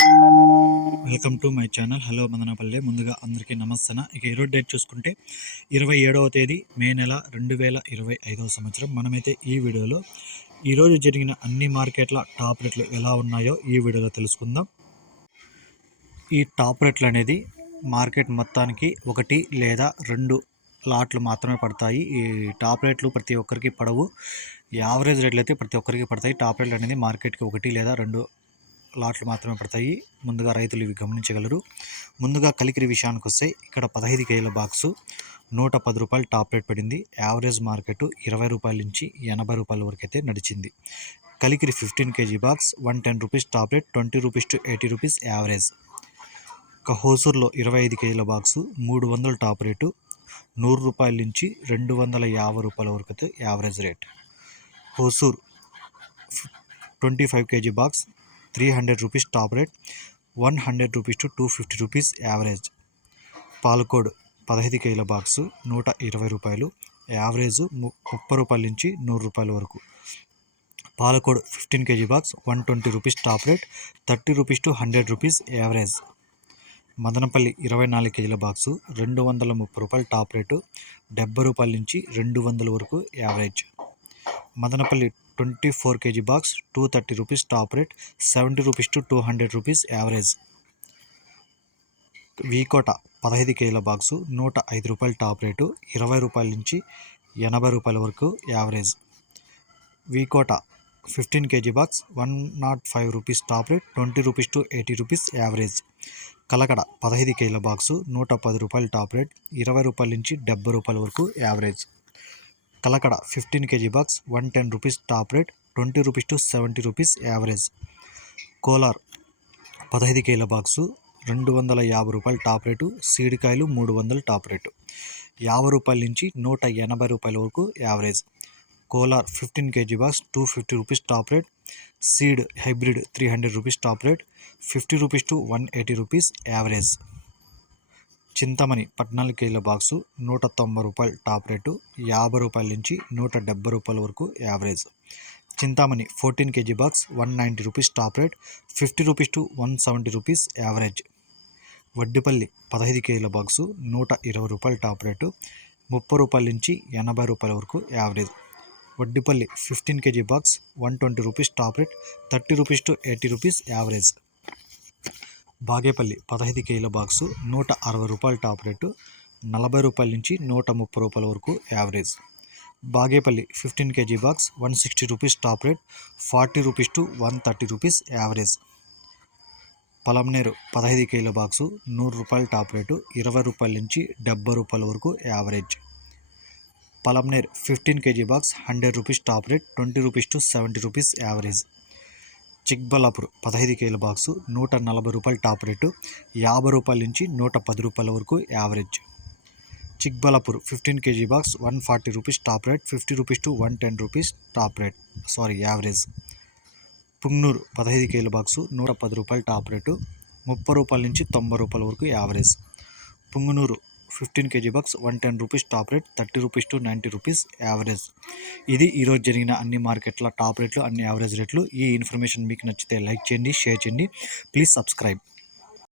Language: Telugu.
Welcome to my channel. Hello Madanapalle ముందుగా అందరికీ నమస్తన ఇక ఈరోజు డేట్ చూసుకుంటే ఇరవై ఏడవ తేదీ మే నెల రెండు వేల ఇరవై ఐదవ సంవత్సరం. మనమైతే ఈ వీడియోలో ఈరోజు జరిగిన అన్ని మార్కెట్ల టాప్ రేట్లు ఎలా ఉన్నాయో ఈ వీడియోలో తెలుసుకుందాం. ఈ టాప్ రేట్లు అనేది మార్కెట్ మొత్తానికి ఒకటి లేదా రెండు లాట్లు మాత్రమే పడతాయి. ఈ టాప్ రేట్లు ప్రతి ఒక్కరికి పడవు. యావరేజ్ రేట్లు అయితే ప్రతి ఒక్కరికి పడతాయి. టాప్ రేట్లు అనేది మార్కెట్కి ఒకటి లేదా రెండు లాట్లు మాత్రమే పడతాయి. ముందుగా రైతులు ఇవి గమనించగలరు. ముందుగా కలికిరి విషయానికి వస్తే ఇక్కడ పదహైదు కేజీల బాక్సు నూట పది రూపాయలు టాప్ రేట్ పడింది. యావరేజ్ మార్కెట్ ఇరవై రూపాయల నుంచి ఎనభై రూపాయల వరకు అయితే నడిచింది. Kalikiri fifteen KG box one ten rupees top rate twenty rupees to eighty rupees average. ఇక హోసూర్లో ఇరవై ఐదు కేజీల బాక్సు మూడు వందల టాప్ రేటు నూరు రూపాయల నుంచి రెండు వందల యాభై రూపాయల వరకు అయితే average rate. Hosur twenty five KG box three hundred rupees top rate one hundred rupees to two fifty rupees average Palacode పదహైదు కేజీల బాక్సు నూట ఇరవై రూపాయలు యావరేజ్ ము ముప్పై రూపాయల నుంచి నూరు రూపాయల వరకు. Palacode fifteen KG box one twenty rupees top rate thirty rupees to hundred rupees average Madanapalli ఇరవై నాలుగు కేజీల బాక్సు రెండు వందల ముప్పై రూపాయలు టాప్ రేటు డెబ్బై రూపాయల నుంచి రెండు వందల వరకు average Madanapalli twenty four KG box two thirty rupees top rate seventy rupees to two hundred rupees average. Vkota పదహైదు కేజీల బాక్సు నూట ఐదు రూపాయల టాప్ రేటు ఇరవై రూపాయల నుంచి ఎనభై రూపాయల వరకు average. Vkota fifteen KG box one nought five rupees top rate twenty rupees to eighty rupees average. Kalakada పదహైదు కేజీల బాక్సు నూట పది రూపాయల టాప్ రేట్ ఇరవై రూపాయల నుంచి డెబ్బై రూపాయల వరకు average. Kalakada fifteen KG box one ten rupees top rate twenty rupees to seventy rupees average. Kolar పదహైదు కేజీల బాక్సు రెండు వందల యాభై రూపాయలు టాప్ రేటు సీడికాయలు మూడు వందలు టాప్ రేటు. యాభై రూపాయల నుంచి నూట ఎనభై రూపాయల వరకు average. Kolar fifteen KG box two fifty rupees top rate seed hybrid three hundred rupees top rate fifty rupees to one eighty rupees average. Chintamani పద్నాలుగు కేజీల బాక్సు నూట తొంభై రూపాయలు టాప్ రేటు యాభై రూపాయల నుంచి నూట డెబ్బై రూపాయల వరకు average. Chintamani fourteen KG box one ninety rupees top rate fifty rupees to one seventy rupees average. Vaddipalli పదహైదు కేజీల బాక్సు నూట ఇరవై రూపాయల టాప్ రేటు ముప్పై రూపాయల నుంచి ఎనభై రూపాయల వరకు average. Vaddipalli fifteen KG box one twenty rupees top rate thirty rupees to eighty rupees average. Bagepalli పదహైదు కేజీల బాక్సు నూట అరవై రూపాయల టాప్ రేటు నలభై రూపాయల నుంచి నూట ముప్పై రూపాయల వరకు average. Bagepalli fifteen KG box one sixty rupees top rate forty rupees to one thirty rupees average. Palamaner పదహైదు కేజీల బాక్సు నూరు రూపాయల టాప్ రేటు ఇరవై రూపాయల నుంచి డెబ్బై రూపాయల వరకు average. Palamaner fifteen KG box hundred rupees top rate twenty rupees to seventy rupees average. Chikballapur పదహైదు కేల బాక్సు నూట నలభై రూపాయలు టాప్ రేటు యాభై రూపాయల నుంచి నూట పది రూపాయల వరకు average. Chikballapur fifteen KG box one forty rupees top rate fifty rupees to one ten rupees top rate sorry average. Punganur పదహైదు కేల బాక్సు నూట పది రూపాయల టాప్ రేటు ముప్పై రూపాయల నుంచి తొంభై రూపాయల వరకు average. Punganur fifteen KG box one ten rupees top rate thirty rupees to ninety rupees average. ఇది ఈరోజు జరిగిన అన్ని మార్కెట్ల టాప్ రేట్లు అన్ని యావరేజ్ రేట్లు. ఈ ఇన్ఫర్మేషన్ మీకు నచ్చితే లైక్ చేయండి షేర్ చేయండి. Please subscribe.